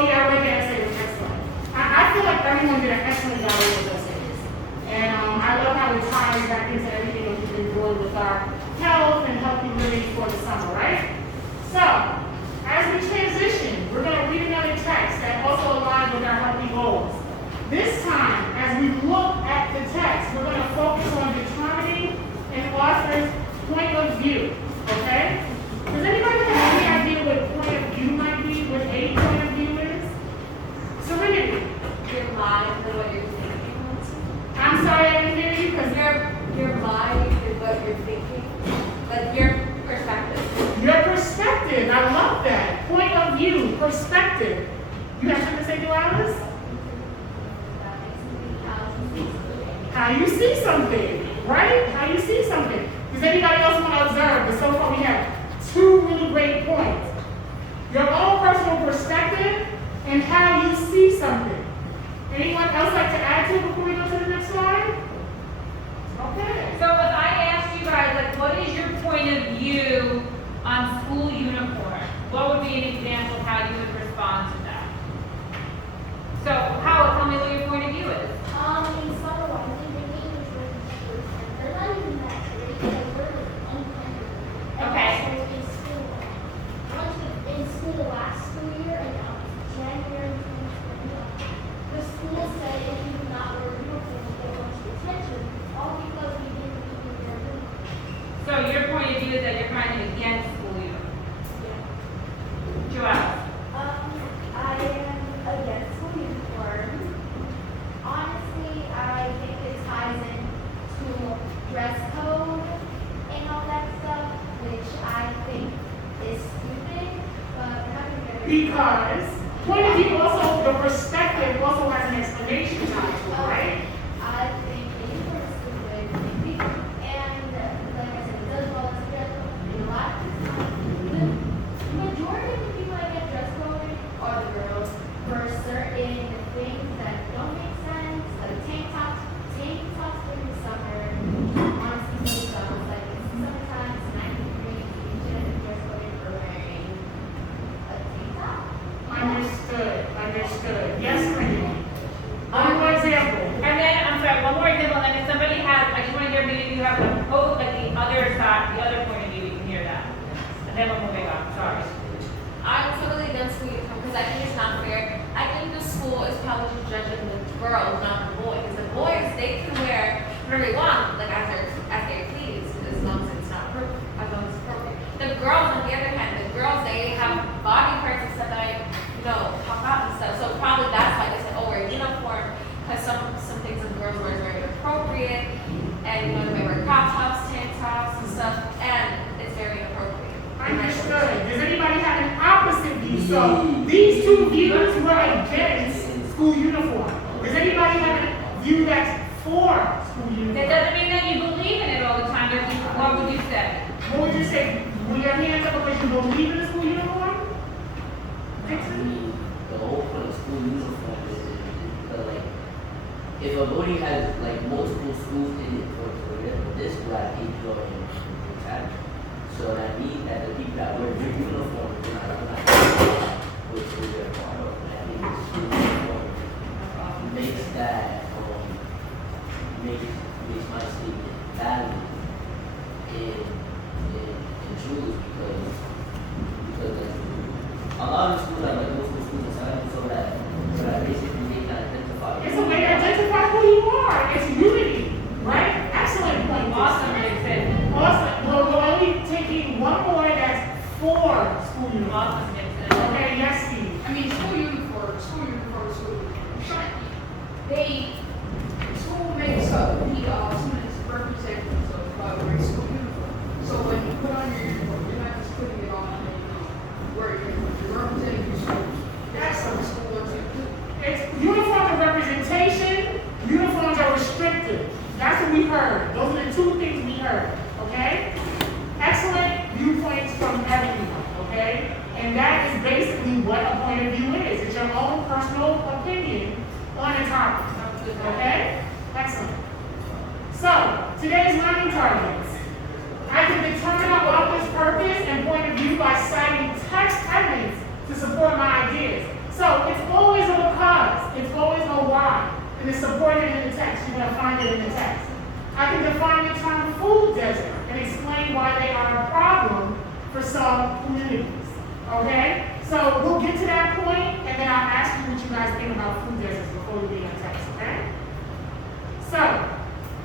Oh yeah, I read the essay was excellent. I feel like everyone did an excellent job with those essays. And I love how it ties back into everything that we've been doing with our health and healthy living for the summer, right? So, as we transition, we're going to read another text that also aligns with our healthy goals. This time, as we look at the text, we're going to focus on determining an author's point of view, okay? Does anybody have any idea what point of view might be, what a point of view is? Serenity. Your mind and what you're thinking. I'm sorry I didn't hear you because Your mind is what you're thinking. Like your perspective. your perspective. I love that. Point of view, perspective. You have something to say, Delilah? How you see something, right? How you see something. Does anybody else want to observe? But so far we have two really great points. Your own personal perspective and how you see something. Anyone else like to add to it before we go to the next slide? Okay. So if I asked you guys, like, what is your point of view on school uniform? What would be an example of how you would respond to that? So, Howard, tell me what your point of view is. In summer, I think the English was they're not even that great. Like, we're unplanned. And Okay. also in school, I went in school last school year, and January 2020, the school said if you do not wear a uniform, you get a bunch of detention, all because we didn't even wear a uniform. So your point of view is that you're kind of against school uniform. Yeah. Joelle. I am against school uniform. Honestly, I think it ties into dress code and all that stuff, which I think is stupid, but we're not going to get it. Because point of view also, the perspective also has an explanation tied to it, right? I think the uniform is stupid, and like I said, it does well as dress code. And a lot of the time, the majority of the people that get dress code are the girls for certain things that don't make sense, like tank tops. Tank tops during the summer, honestly, really sounds like it's summertime, it's 90 degrees, you shouldn't be dress coded for wearing a tank top. Understood. Understood. Yes, Randy. One more example. And then, I'm sorry, one more example, and then if somebody has, I just want to hear maybe if you have the quote, like the other side, the other point of view, we can hear that. And then we're moving on, sorry. I'm totally against school uniform because I think it's not fair. I think the school is probably just judging the girls, not the boys. The boys, they can wear whatever they want, like as they please, as long as it's not as long as it's appropriate. The girls, on the other hand, the girls, they have body parts and stuff that pop out and stuff. So probably that's why they said, oh, wear a uniform, because some things the girls wear is very inappropriate, and they may wear crop tops, tank tops, and stuff, and it's very inappropriate. Understood. Does anybody have an opposite view? So these two views were against school uniform. Does anybody have a view that's for school That uniform? doesn't mean that you believe in it all the time, but what would you say? What would you say? Will your hands up because you believe in the school uniform? Dixon? The whole point of school uniform is like, if a body has like multiple schools in it, for this school I hate Jordan and so that means that the people that wear their uniform do not recognize which school they're part of. And I think the school uniform makes that makes my statement valid in truth because a lot of schools, like most schools, are so that basically they can identify. It's a way to identify who you are. It's unity, right? Excellent point. Awesome, Dixon. Awesome. Well, we're only taking one more that's for school uniform. Awesome, Dixon. Okay, yes, Steve. I mean, school uniform. School makes up the students' representatives of wearing school uniform. So when you put on your uniform, you're not just putting it on and wearing it. You're representing your school. That's what the school wants you to do. It's uniforms are representation, uniforms are restrictive. That's what we heard. Those are the two things we heard, okay? Excellent viewpoints from everyone, okay? And that is basically what a point of view is. It's your own personal opinion on a topic, okay? Excellent. So, today's learning targets. I can determine an author's purpose and point of view by citing text evidence to support my ideas. So it's always a because, it's always a why. And it's supported in the text. You're going to find it in the text. I can define the term food desert and explain why they are a problem for some communities. Okay? So we'll get to that point, and then I'll ask you what you guys think about food deserts before we get on text, okay? So,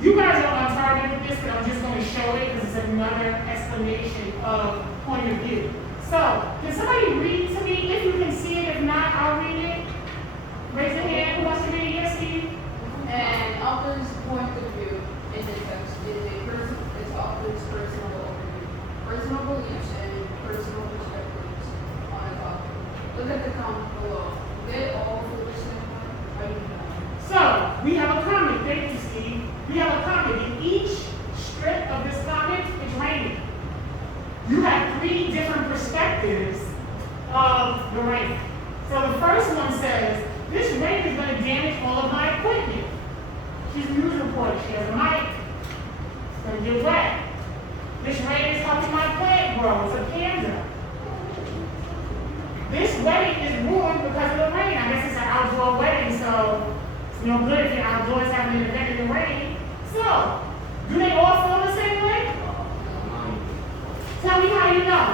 you guys are on target with this, but I'm just going to show it because it's another explanation of point of view. So, can somebody read to me? If you can see it, if not, I'll read it. Raise your hand. Who wants to read it? Yes, Steve? And author's point of view in the text is author's personal overview, personal beliefs and personal perspectives on a topic. Look at the comment below. They all feel the same way. I do not. So, we have a comic. Thank you, Steve. We have a comic. In each strip of this comic, it's raining. You have 3 different perspectives of the rain. So the first one says, this rain is going to damage all of my equipment. She's a news reporter. She has a mic. It's going to get wet. This rain is helping my plant grow. It's a panda. This wedding is ruined because of the rain. I guess it's an outdoor wedding, so it's no good if you're outdoors having an event in the rain. So, do they all feel the same way? Tell me how you know.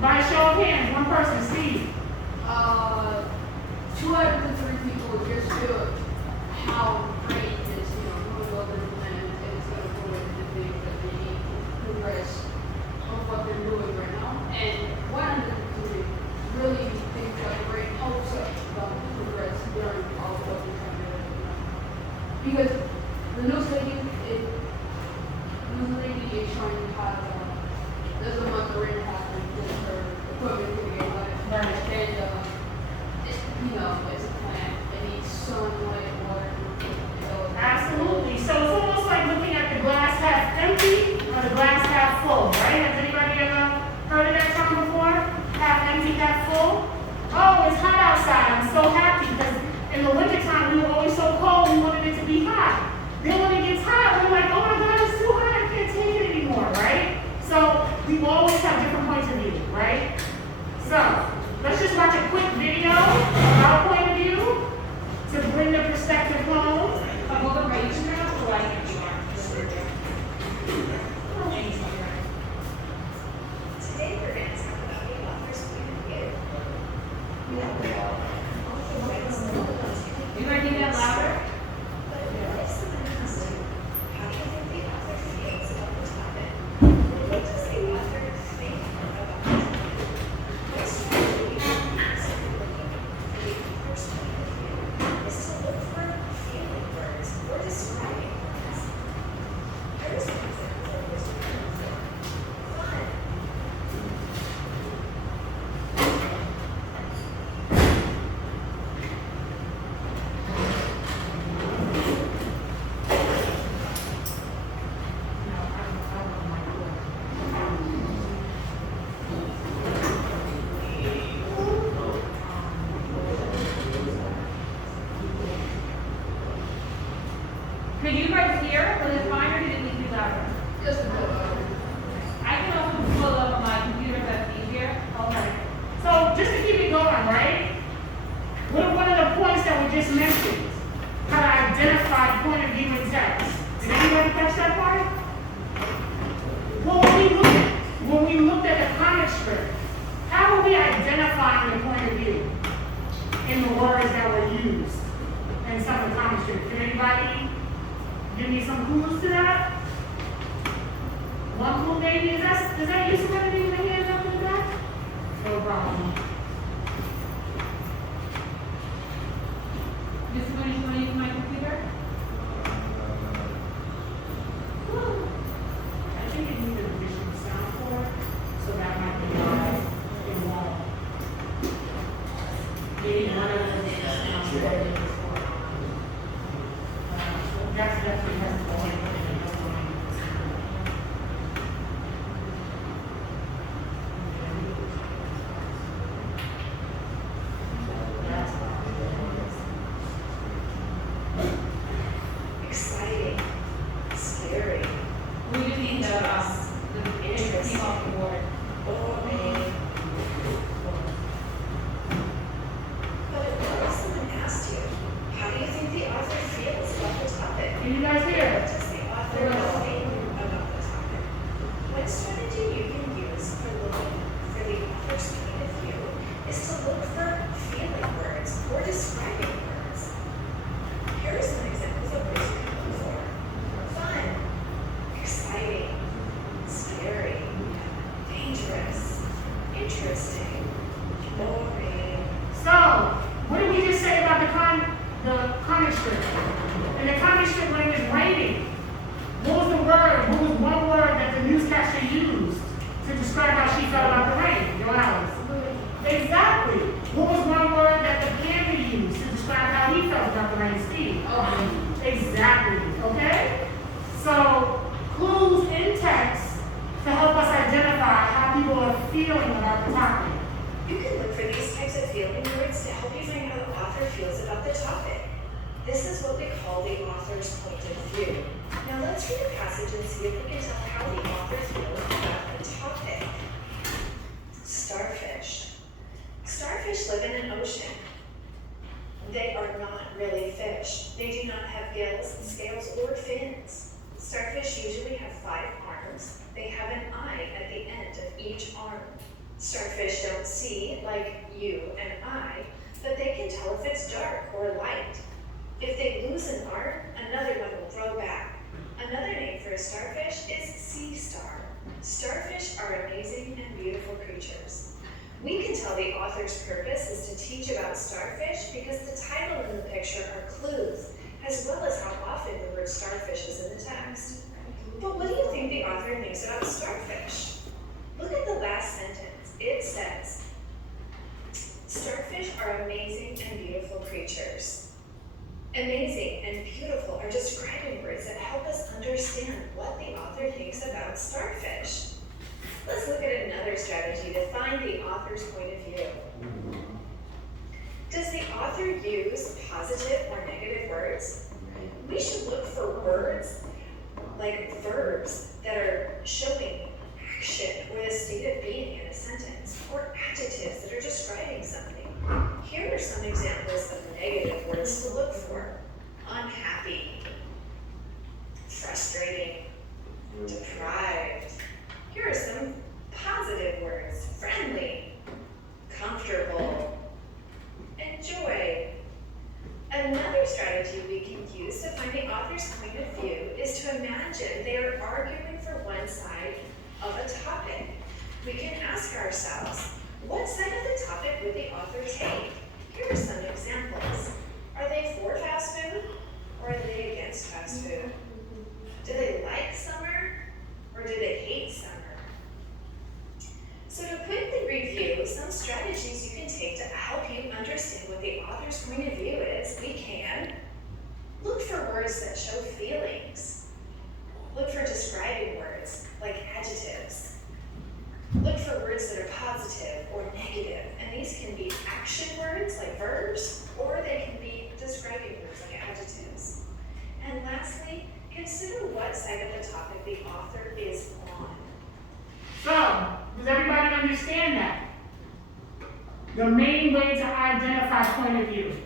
By a show of hands, one person, Steve. 2 out of the 3 people just feel how great is, going over the land and it's going to go into the things that they need to progress of what they're doing right now. And one of the 3 really thinks that the rain helps us progress during all of what we're trying to do. Because the news lady is trying to have, there's a month of rain happening with her equipment to get wet. Right. And, it's a plant. It needs sunlight, water. Absolutely. So it's almost like looking at the glass half empty or the glass half full, right? Has anybody ever heard of that term before? Half empty, half full? Oh, it's hot outside. I'm so happy because in the wintertime we were always so cold, we wanted it to be hot. Then when it gets hot, we're like, oh my God, it's too hot, I can't take it anymore, right? So we always have different points of view, right? So let's just watch a quick video of our point of view to bring the perspective home. Hold the right now, so I can Today we're going to talk about the author's point of view. You ready to get louder? But if someone asks you, how do you think the author feels about the topic? What does the author think about the topic? What strategy you should use when looking for the author's point of view is to look for feeling words or describing words. Here's an example of this word. Fun. Could you guys hear? Was it fine or did it need to be louder? Just a bit. I can also pull up on my computer if that's easier. Okay. So just to keep it going, right? What are one of the points that we just mentioned? How to identify point of view in text. Did anybody catch that part? Well, when we looked at the comic strip, how were we identifying the point of view in the words that were used in some of the comic strips? Can anybody give me some clues to that? One clue maybe, is that you somebody leaving the hands up in the back? No problem. Just finish running my computer. I think it needs additional sound for it, so that might be why it won't. Getting one of those sound for it is for. That's definitely has to go in with it. Exciting. Scary. We just need the team off the board. Boring. Can you guys hear? What does the author think about the topic? One strategy you can use for looking for the author's point of view is to look for feeling words or describing words. Here are some examples of words you can look for. Fun, exciting, scary, dangerous, interesting, boring. So, what did we just say about the comic strip? In the comic strip, when it was raining, what was the word? What was one word that the newscaster used to describe how she felt about the rain? Joanna. Exactly. What was one word that the panda used to describe how he felt about the rain? Steve. Exactly. Okay? So, clues in text to help us identify how people are feeling about the topic. You can look for these types of feeling words to help you find how the author feels about the topic. This is what we call the author's point of view. Now let's read a passage and see if we can tell how the author feels about the topic. Starfish. Starfish live in an ocean. They are not really fish. They do not have gills, scales, or fins. Starfish usually have 5 arms. They have an eye at the end of each arm. Starfish don't see like you and I, but they can tell if it's dark or light. If they lose an arm, another one will grow back. Another name for a starfish is sea star. Starfish are amazing and beautiful creatures. We can tell the author's purpose is to teach about starfish because the title and the picture are clues, as well as how often the word starfish is in the text. But what do you think the author thinks about starfish? Look at the last sentence. It says, starfish are amazing and beautiful creatures. Amazing and beautiful are describing words that help us understand what the author thinks about starfish. Let's look at another strategy to find the author's point of view. Does the author use positive or negative words? We should look for words like verbs that are showing action or the state of being in a sentence, or adjectives that are describing something. Here are some examples of negative words to look for. Unhappy, frustrating, deprived. Here are some positive words. Friendly, comfortable, enjoy. Another strategy we can use to find the author's point of view is to imagine they are arguing for one side of a topic. We can ask ourselves, what side of the topic would the author take? Here are some examples. Are they for fast food or are they against fast food? Do they like summer or do they hate summer? So to quickly review some strategies you can take to help you understand what the author's point of view is, we can look for words that show feelings. Look for describing words like adjectives. Look for words that are positive or negative, and these can be action words like verbs, or they can be describing words like adjectives. And lastly, consider what side of the topic the author is on. So, does everybody understand that? The main way to identify point of view.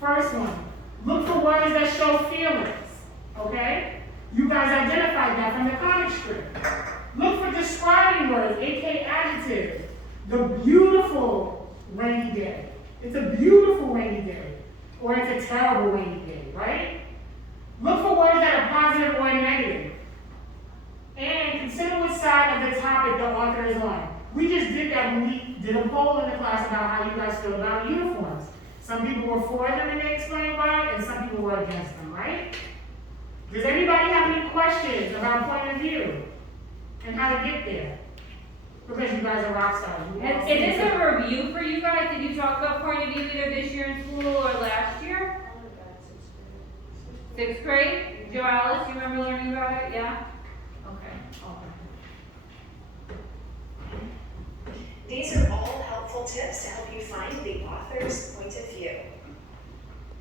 First one, look for words that show feelings, okay? You guys identified that from the comic strip. Look for describing words, aka adjectives. The beautiful rainy day. It's a beautiful rainy day. Or it's a terrible rainy day, right? Look for words that are positive or negative. And consider which side of the topic the author is on. We just did that when we did a poll in the class about how you guys feel about uniforms. Some people were for them and they explained why, and some people were against them, right? Does anybody have any questions about point of view and how to get there? Because you guys are rock stars. Is this a review for you guys? Did you talk about point of view either this year in school or last year? 6th grade? Joe Alice, you remember learning about it? Yeah? Okay. These are all helpful tips to help you find the author's point of view.